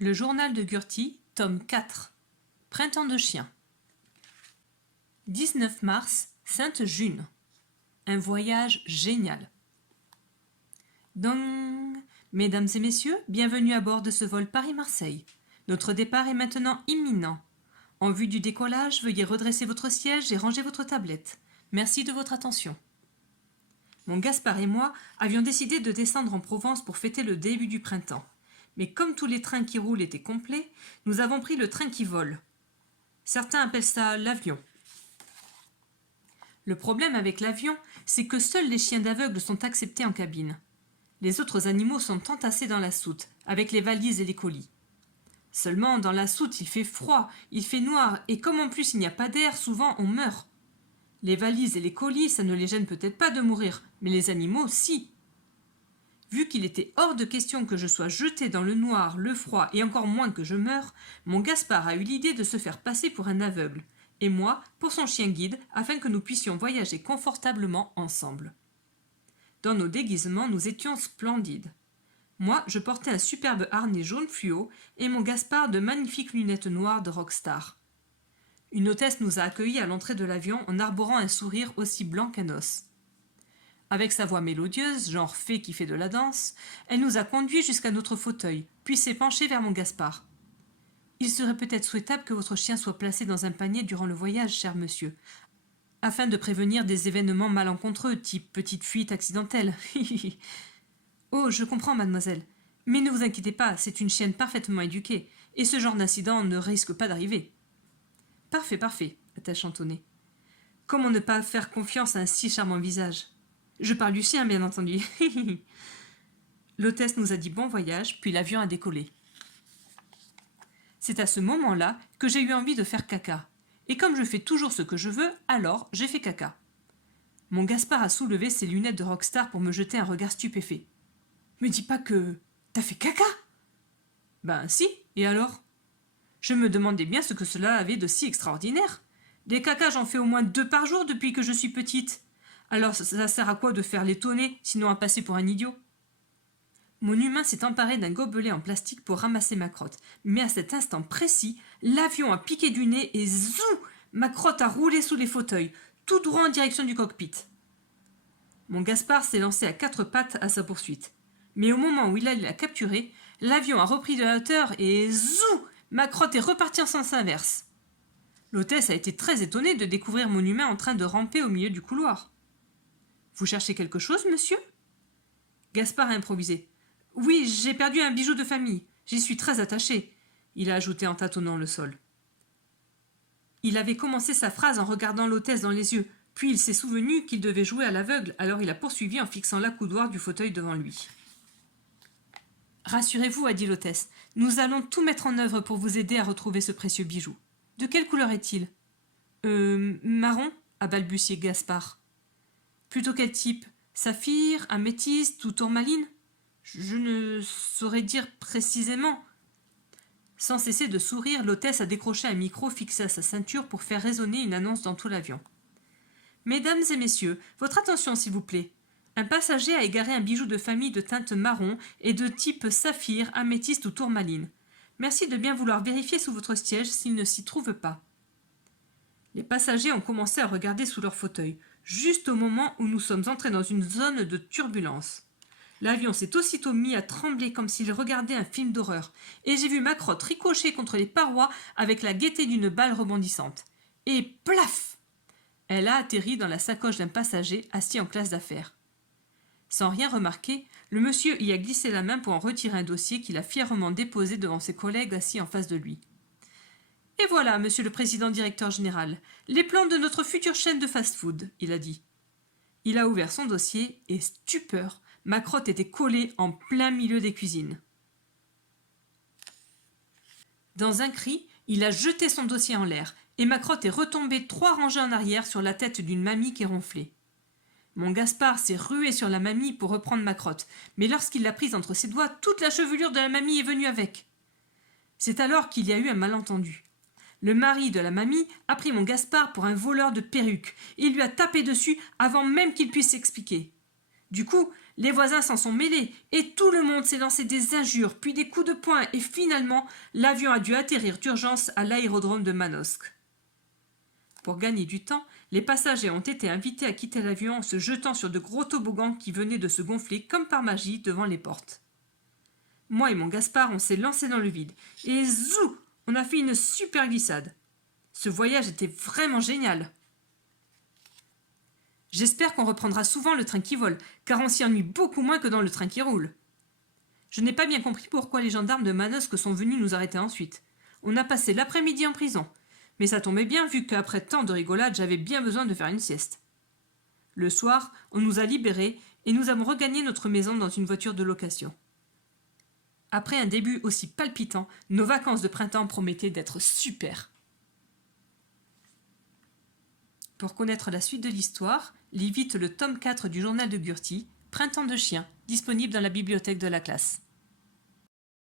Le journal de Gurty, tome 4. Printemps de chien. 19 mars, Sainte-June. Un voyage génial. Donc, mesdames et messieurs, bienvenue à bord de ce vol Paris-Marseille. Notre départ est maintenant imminent. En vue du décollage, veuillez redresser votre siège et ranger votre tablette. Merci de votre attention. Mon Gaspard et moi avions décidé de descendre en Provence pour fêter le début du printemps. Mais comme tous les trains qui roulent étaient complets, nous avons pris le train qui vole. Certains appellent ça l'avion. Le problème avec l'avion, c'est que seuls les chiens d'aveugle sont acceptés en cabine. Les autres animaux sont entassés dans la soute, avec les valises et les colis. Seulement, dans la soute, il fait froid, il fait noir, et comme en plus il n'y a pas d'air, souvent on meurt. Les valises et les colis, ça ne les gêne peut-être pas de mourir, mais les animaux, si. Vu qu'il était hors de question que je sois jeté dans le noir, le froid et encore moins que je meure, mon Gaspard a eu l'idée de se faire passer pour un aveugle, et moi pour son chien guide, afin que nous puissions voyager confortablement ensemble. Dans nos déguisements, nous étions splendides. Moi, je portais un superbe harnais jaune fluo et mon Gaspard de magnifiques lunettes noires de rockstar. Une hôtesse nous a accueillis à l'entrée de l'avion en arborant un sourire aussi blanc qu'un os. Avec sa voix mélodieuse, genre fée qui fait de la danse, elle nous a conduits jusqu'à notre fauteuil, puis s'est penchée vers mon Gaspard. « Il serait peut-être souhaitable que votre chien soit placé dans un panier durant le voyage, cher monsieur, afin de prévenir des événements malencontreux, type petite fuite accidentelle. »« Oh, je comprends, mademoiselle. Mais ne vous inquiétez pas, c'est une chienne parfaitement éduquée, et ce genre d'incident ne risque pas d'arriver. »« Parfait, parfait, » a-t-elle chantonné. « Comment ne pas faire confiance à un si charmant visage ? Je parle du chien, bien entendu. » L'hôtesse nous a dit bon voyage, puis l'avion a décollé. C'est à ce moment-là que j'ai eu envie de faire caca. Et comme je fais toujours ce que je veux, alors j'ai fait caca. Mon Gaspard a soulevé ses lunettes de rockstar pour me jeter un regard stupéfait. « Me dis pas que t'as fait caca !»« Ben si, et alors ?» Je me demandais bien ce que cela avait de si extraordinaire. Des cacas, j'en fais au moins 2 par jour depuis que je suis petite. Alors ça sert à quoi de faire l'étonner, sinon à passer pour un idiot ? Mon humain s'est emparé d'un gobelet en plastique pour ramasser ma crotte. Mais à cet instant précis, l'avion a piqué du nez et zou, ma crotte a roulé sous les fauteuils, tout droit en direction du cockpit. Mon Gaspard s'est lancé à 4 pattes à sa poursuite. Mais au moment où il allait la capturer, l'avion a repris de la hauteur et zou, ma crotte est repartie en sens inverse. L'hôtesse a été très étonnée de découvrir mon humain en train de ramper au milieu du couloir. « Vous cherchez quelque chose, monsieur ?» Gaspard a improvisé. « Oui, j'ai perdu un bijou de famille. J'y suis très attaché. » Il a ajouté en tâtonnant le sol. Il avait commencé sa phrase en regardant l'hôtesse dans les yeux, puis il s'est souvenu qu'il devait jouer à l'aveugle, alors il a poursuivi en fixant l'accoudoir du fauteuil devant lui. « Rassurez-vous, » a dit l'hôtesse, « nous allons tout mettre en œuvre pour vous aider à retrouver ce précieux bijou. De quelle couleur est-il ? » Marron, a balbutié Gaspard. Plutôt quel type ? Saphir, améthyste ou tourmaline ? Je ne saurais dire précisément. Sans cesser de sourire, l'hôtesse a décroché un micro fixé à sa ceinture pour faire résonner une annonce dans tout l'avion. « Mesdames et messieurs, votre attention s'il vous plaît. Un passager a égaré un bijou de famille de teinte marron et de type saphir, améthyste ou tourmaline. Merci de bien vouloir vérifier sous votre siège s'il ne s'y trouve pas. » Les passagers ont commencé à regarder sous leur fauteuil, juste au moment où nous sommes entrés dans une zone de turbulence. L'avion s'est aussitôt mis à trembler comme s'il regardait un film d'horreur, et j'ai vu ma crotte ricocher contre les parois avec la gaieté d'une balle rebondissante. Et plaf ! Elle a atterri dans la sacoche d'un passager assis en classe d'affaires. Sans rien remarquer, le monsieur y a glissé la main pour en retirer un dossier qu'il a fièrement déposé devant ses collègues assis en face de lui. « Et voilà, monsieur le président directeur général, les plans de notre future chaîne de fast-food, » il a dit. Il a ouvert son dossier et, stupeur, ma crotte était collée en plein milieu des cuisines. Dans un cri, il a jeté son dossier en l'air et ma crotte est retombée 3 rangées en arrière sur la tête d'une mamie qui ronflait. Mon Gaspard s'est rué sur la mamie pour reprendre ma crotte, mais lorsqu'il l'a prise entre ses doigts, toute la chevelure de la mamie est venue avec. C'est alors qu'il y a eu un malentendu. Le mari de la mamie a pris mon Gaspard pour un voleur de perruques et il lui a tapé dessus avant même qu'il puisse s'expliquer. Du coup, Les voisins s'en sont mêlés et tout le monde s'est lancé des injures, puis des coups de poing et finalement, l'avion a dû atterrir d'urgence à l'aérodrome de Manosque. Pour gagner du temps, les passagers ont été invités à quitter l'avion en se jetant sur de gros toboggans qui venaient de se gonfler comme par magie devant les portes. Moi et mon Gaspard, on s'est lancés dans le vide et zou, on a fait une super glissade. Ce voyage était vraiment génial. J'espère qu'on reprendra souvent le train qui vole, car on s'y ennuie beaucoup moins que dans le train qui roule. Je n'ai pas bien compris pourquoi les gendarmes de Manosque sont venus nous arrêter ensuite. On a passé l'après-midi en prison, mais ça tombait bien vu qu'après tant de rigolade, j'avais bien besoin de faire une sieste. Le soir, on nous a libérés et nous avons regagné notre maison dans une voiture de location. Après un début aussi palpitant, nos vacances de printemps promettaient d'être super. Pour connaître la suite de l'histoire, lis vite le tome 4 du journal de Gurty, Printemps de chien, disponible dans la bibliothèque de la classe.